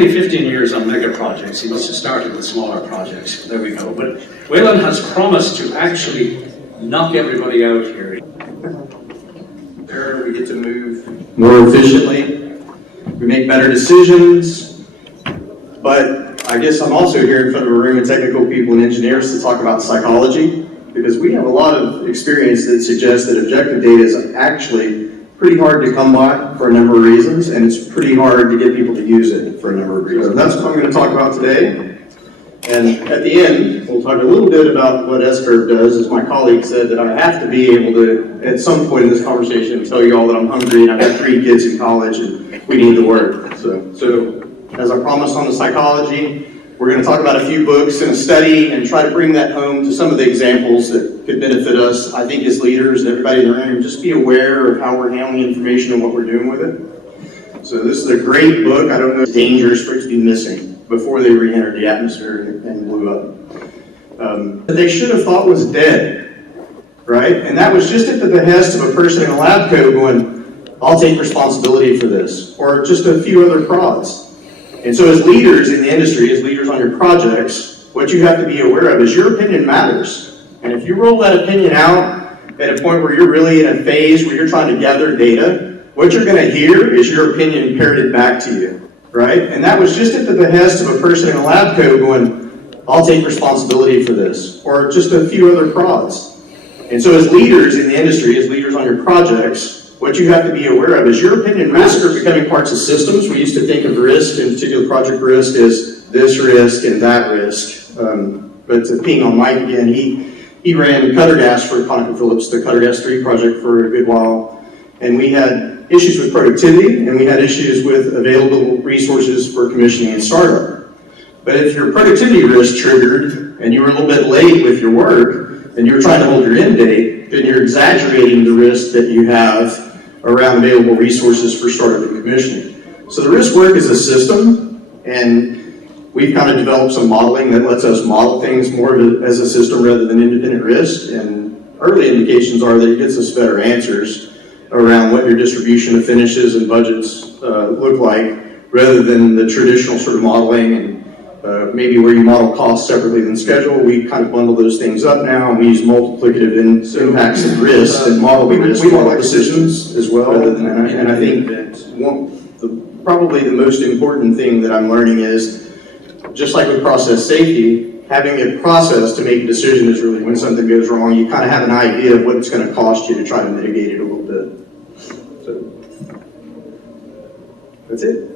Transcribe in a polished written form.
only 15 years on mega projects. He must have started with smaller projects. There we go. But Waylon has promised to actually knock everybody out here. There we get to move more efficiently. We make better decisions. But I guess I'm also here in front of a room of technical people and engineers to talk about psychology, because we have a lot of experience that suggests that objective data is actually pretty hard to come by for a number of reasons, and it's pretty hard to get people to use it for a number of reasons. That's what I'm going to talk about today. And at the end, we'll talk a little bit about what sCurve does. As my colleague said, that I have to be able to, at some point in this conversation, tell you all that I'm hungry and I've got 3 kids in college and we need to work. So as I promised on the psychology, we're going to talk about a few books and a study and try to bring that home to some of the examples that could benefit us, I think, as leaders and everybody in the room. Just be aware of how we're handling information and what we're doing with it. So this is a great book. I don't know if it's dangerous for it to be missing before they re-entered the atmosphere and blew up. That they should have thought was dead, right? And that was just at the behest of a person in a lab coat going, I'll take responsibility for this, or just a few other prods. And so as leaders in the industry, as leaders on your projects, what you have to be aware of is your opinion matters. And if you roll that opinion out at a point where you're really in a phase where you're trying to gather data, what you're going to hear is your opinion parroted back to you, right? And that was just at the behest of a person in a lab coat going, I'll take responsibility for this, or just a few other prods. And so as leaders in the industry, as leaders on your projects, what you have to be aware of is your opinion matters. Are becoming parts of systems. We used to think of risk, in particular project risk, as this risk and that risk. But to ping on Mike again, he ran Cutter Gas for ConocoPhillips, the Cutter Gas 3 project for a good while. And we had issues with productivity, and we had issues with available resources for commissioning and startup. But if your productivity risk triggered, and you were a little bit late with your work, and you were trying to hold your end date, then you're exaggerating the risk that you have around available resources for startup and commissioning. So the risk work is a system, and we've kind of developed some modeling that lets us model things more as a system rather than independent risk, and early indications are that it gets us better answers around what your distribution of finishes and budgets look like, rather than the traditional sort of modeling and maybe where you model costs separately than schedule. We kind of bundle those things up now, and we use multiplicative impacts and risks and model risk, model decisions as well. And I think that probably the most important thing that I'm learning is, just like with process safety, having a process to make a decision is really, when something goes wrong, you kind of have an idea of what it's going to cost you to try to mitigate it a little bit. So that's it.